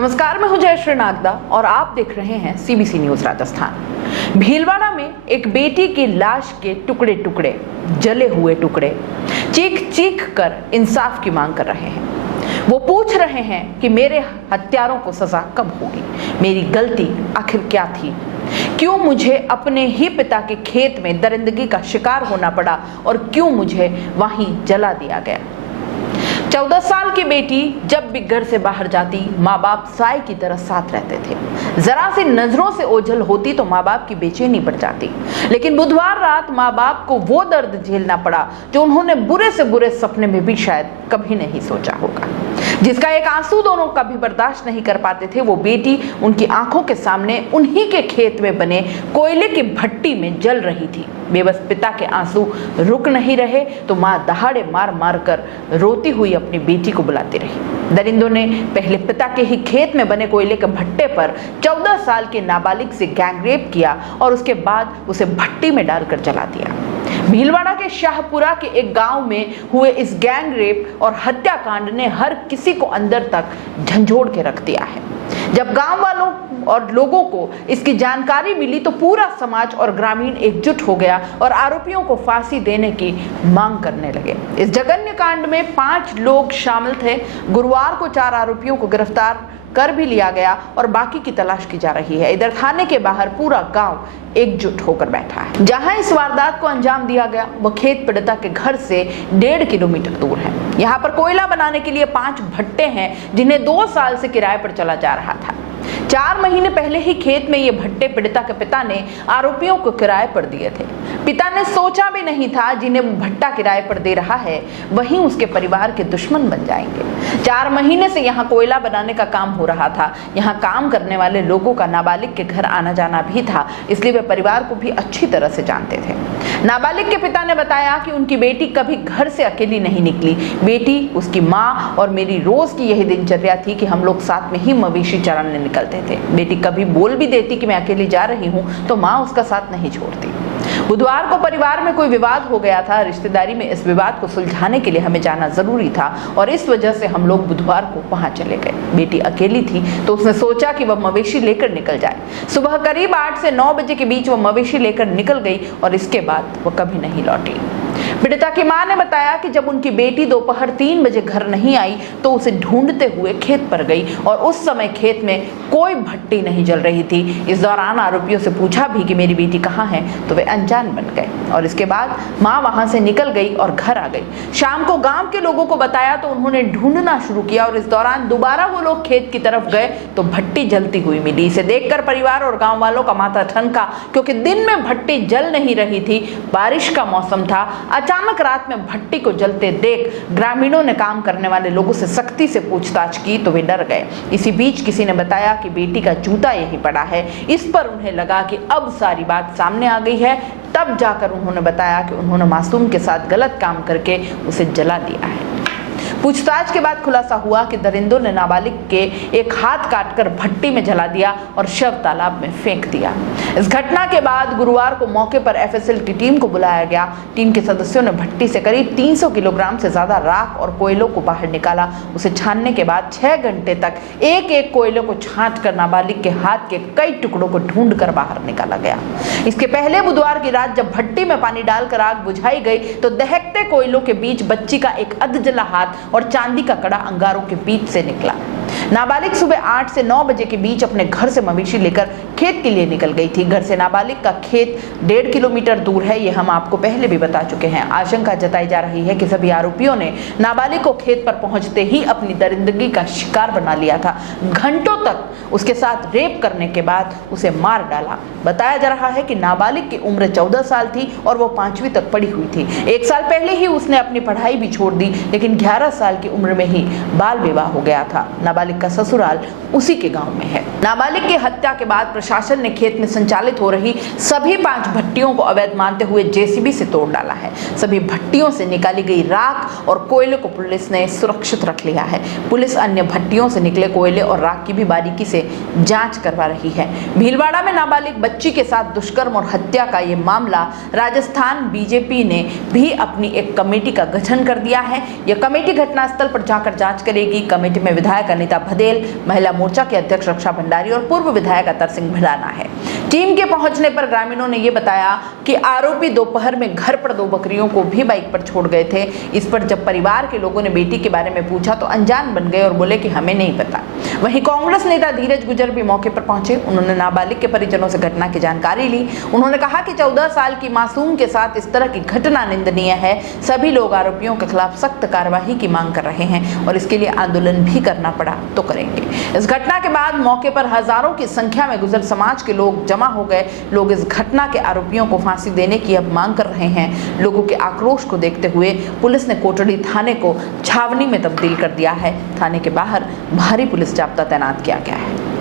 नमस्कार, मैं हूं जयश्री नागदा और आप देख रहे हैं सीबीसी न्यूज राजस्थान। भीलवाड़ा में एक बेटी की लाश के टुकड़े टुकड़े, जले हुए टुकड़े चीख चीख कर इंसाफ की मांग कर रहे हैं। वो पूछ रहे हैं कि मेरे हत्यारों को सजा कब होगी, मेरी गलती आखिर क्या थी, क्यों मुझे अपने ही पिता के खेत में दरिंदगी का शिकार होना पड़ा और क्यों मुझे वहीं जला दिया गया। 14 साल की बेटी जब भी घर से बाहर जाती, माँ बाप साय की तरह साथ रहते थे। जरा सी नजरों से ओझल होती तो माँ बाप की बेचैनी बढ़ जाती। लेकिन बुधवार रात माँ बाप को वो दर्द झेलना पड़ा जो उन्होंने बुरे से बुरे सपने में भी शायद कभी नहीं सोचा होगा। जिसका एक आंसू दोनों कभी बर्दाश्त नहीं कर पाते थे, वो बेटी उनकी आंखों के सामने उन्हीं के खेत में बने कोयले की भट्टी में जल रही थी। बेबस पिता के आंसू रुक नहीं रहे तो माँ दहाड़े मार मार कर रोती हुई अपनी बेटी को बुलाती रही। दरिंदों ने पहले पिता के ही खेत में बने कोयले के भट्टे पर 14 साल के नाबालिग से गैंगरेप किया और उसके बाद उसे भट्टी में डालकर जला दिया। भीलवाड़ा के शाहपुरा के एक गांव में हुए इस गैंगरेप और हत्याकांड ने हर किसी को अंदर तक झंझोड़ के रख दिया है। जब गांव वालों और लोगों को इसकी जानकारी मिली तो पूरा समाज और ग्रामीण एकजुट हो गया और आरोपियों को फांसी देने की मांग करने लगे। इस जघन्य कांड में 5 लोग शामिल थे। गुरुवार को 4 आरोपियों को गिरफ्तार कर भी लिया गया और बाकी की तलाश की जा रही है। इधर थाने के बाहर पूरा गांव एकजुट होकर बैठा है। जहां इस वारदात को अंजाम दिया गया वह खेत पीड़िता के घर से 1.5 किलोमीटर दूर है। यहाँ पर कोयला बनाने के लिए 5 भट्टे हैं जिन्हें 2 साल से किराए पर चला जा रहा था। 4 महीने पहले ही खेत में ये भट्टे पीड़िता के पिता ने आरोपियों को किराए पर दिए थे। पिता ने सोचा भी नहीं था जिन्हें भट्टा किराए पर दे रहा है वहीं उसके परिवार के दुश्मन बन जाएंगे। 4 महीने से यहाँ कोयला बनाने का काम हो रहा था। यहाँ काम करने वाले लोगों का नाबालिग के घर आना जाना भी था, इसलिए वे परिवार को भी अच्छी तरह से जानते थे। नाबालिग के पिता ने बताया कि उनकी बेटी कभी घर से अकेली नहीं निकली। बेटी, उसकी माँ और मेरी रोज की यही दिनचर्या थी कि हम लोग साथ में ही मवेशी चराने निकलते थे। बेटी कभी बोल भी देती कि मैं अकेली जा रही हूँ तो माँ उसका साथ नहीं छोड़ती। बुधवार को परिवार में कोई विवाद हो गया था। रिश्तेदारी में इस विवाद को सुलझाने के लिए हमें जाना जरूरी था और इस वजह से हम लोग बुधवार को वहां चले गए। बेटी अकेली थी तो उसने सोचा कि वह मवेशी लेकर निकल जाए। सुबह करीब 8 से 9 बजे के बीच वह मवेशी लेकर निकल गई और इसके बाद वह कभी नहीं लौटी। पीड़िता की मां ने बताया कि जब उनकी बेटी दोपहर 3 बजे घर नहीं आई तो उसे ढूंढते हुए खेत पर गई और उस समय खेत में कोई भट्टी नहीं जल रही थी। इस दौरान आरोपियों से पूछा भी कि मेरी बेटी कहाँ है तो वे अनजान बन गए और इसके बाद मां वहां से निकल गई और घर आ गई। शाम को गांव के लोगों को बताया तो उन्होंने ढूंढना शुरू किया और इस दौरान दोबारा वो लोग खेत की तरफ गए तो भट्टी जलती हुई मिली। इसे देखकर परिवार और गाँव वालों का माथा ठनका क्योंकि दिन में भट्टी जल नहीं रही थी, बारिश का मौसम था। अचानक रात में भट्टी को जलते देख ग्रामीणों ने काम करने वाले लोगों से सख्ती से पूछताछ की तो वे डर गए। इसी बीच किसी ने बताया कि बेटी का जूता यहीं पड़ा है। इस पर उन्हें लगा कि अब सारी बात सामने आ गई है। तब जाकर उन्होंने बताया कि उन्होंने मासूम के साथ गलत काम करके उसे जला दिया है। पूछताछ के बाद खुलासा हुआ कि दरिंदों ने नाबालिग के एक हाथ काटकर भट्टी में जला दिया और शव तालाब में फेंक दिया। इस घटना के बाद गुरुवार को मौके पर एफएसएल की टीम को बुलाया गया। टीम के सदस्यों ने भट्टी से करीब 300 किलोग्राम से ज्यादा राख और कोयलों को बाहर निकाला। उसे छानने के बाद 6 घंटे तक एक कोयले को छांट कर नाबालिग के हाथ के कई टुकड़ों को ढूंढ कर बाहर निकाला गया। इसके पहले बुधवार की रात जब भट्टी में पानी डालकर आग बुझाई गई तो दहकते कोयलों के बीच बच्ची का एक अधजला हाथ और चांदी का कड़ा अंगारों के बीच से निकला। नाबालिग सुबह 8 से 9 बजे के बीच अपने घर से मवेशी लेकर खेत के लिए निकल गई थी। घर से नाबालिग का खेत 1.5 किलोमीटर दूर है, ये हम आपको पहले भी बता चुके हैं। आशंका जताई जा रही है कि सभी आरोपियों ने नाबालिग को खेत पर पहुंचते ही अपनी दरिंदगी का शिकार बना लिया था। घंटों तक उसके साथ रेप करने के बाद उसे मार डाला। बताया जा रहा है कि नाबालिग की उम्र 14 साल थी और वो 5वीं तक पढ़ी हुई थी। 1 साल पहले ही उसने अपनी पढ़ाई भी छोड़ दी, लेकिन 11 साल की उम्र में ही बाल विवाह हो गया था। नाबालिग का ससुराल उसी के गांव में है। नाबालिग की हत्या के बाद प्रशासन ने खेत में संचालित हो रही सभी 5 भट्टी भट्टियों को अवैध मानते हुए जेसीबी से तोड़ डाला है। सभी भट्टियों से निकाली गई राख और कोयले को पुलिस ने सुरक्षित रख लिया है। पुलिस अन्य भट्टियों से निकले कोयले और राख की भी बारीकी से जांच करवा रही है। भीलवाड़ा में नाबालिग बच्ची के साथ दुष्कर्म और हत्या का ये मामला, राजस्थान बीजेपी ने भी अपनी एक कमेटी का गठन कर दिया है। यह कमेटी घटनास्थल पर जाकर जांच करेगी। कमेटी में विधायक अनीता भदेल, महिला मोर्चा के अध्यक्ष रक्षा भंडारी और पूर्व विधायक अतर सिंह भिड़ाना है। टीम के पहुंचने पर ग्रामीणों ने यह बताया कि आरोपी दोपहर में घर पर 2 बकरियों को भी बाइक पर छोड़ गए थे। इस पर जब परिवार के लोगों ने बेटी के बारे में पूछा तो अनजान बन गए और बोले कि हमें नहीं पता। वहीं कांग्रेस नेता धीरज गुजर भी मौके पर पहुंचे। उन्होंने नाबालिग के परिजनों से घटना की जानकारी ली। उन्होंने कहा कि 14 साल की मासूम के साथ इस तरह की घटना निंदनीय है। सभी लोग आरोपियों के खिलाफ सख्त कार्रवाई की मांग कर रहे हैं और इसके लिए आंदोलन भी करना पड़ा तो करेंगे। इस घटना के बाद मौके पर हजारों की संख्या में गुजर समाज के लोग जमा हो गए। लोग इस घटना के आरोपियों को फांसी देने की अब मांग कर रहे हैं। लोगों के आक्रोश को देखते हुए पुलिस ने कोटड़ी थाने को छावनी में तब्दील कर दिया है। थाने के बाहर भारी पुलिस जाब्ता तैनात किया गया है।